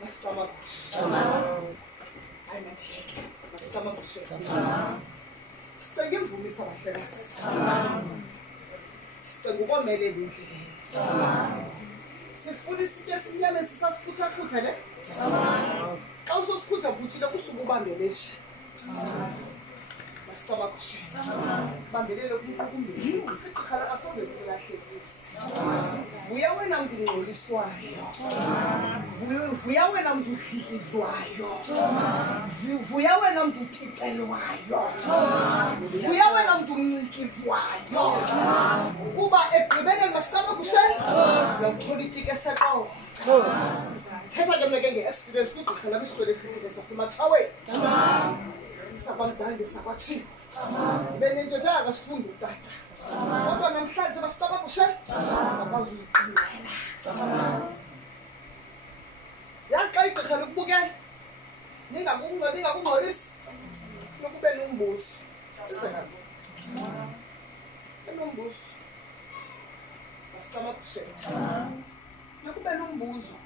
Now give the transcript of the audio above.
Masicama kushe. Ayinathiyeke. Masicama kushe. Sicela imvumisa Mhlekazi. Sicela ukomelela endleleni. Sifuna isitya esimnyama sisasiphutha le. Xa usosiphutha butshile kusuke ubambeleshi. Masicama kushe. Bambelele kumqukumbeli. Igqirha akasoze kulahlekisa. Vuya wena mntu ngcoliswayo. Vuya wena mntu uhlikidwayo. Vuya wena mntu utixelwayo. Vuya wena mntu uncikizwayo. Kuba ekugqibeleni masicama kushe. Ziyawuthola itike seqobo. Thetha ke mna ke nge-experience kugqirha lam isihlwele esihlike sasematshaweni. Sabamdala sakwatshiwo. Ndibe nento akasifundi utata. Kodwa namhlanje masicaba kushe sakwazi uziqinela. Yaxa igqirha lokubukela. Ningakungcolisi. Funeka ube nombuzo. Izengaphi? Enombuzo. Masicaba kushe. Funeka ube nombuzo.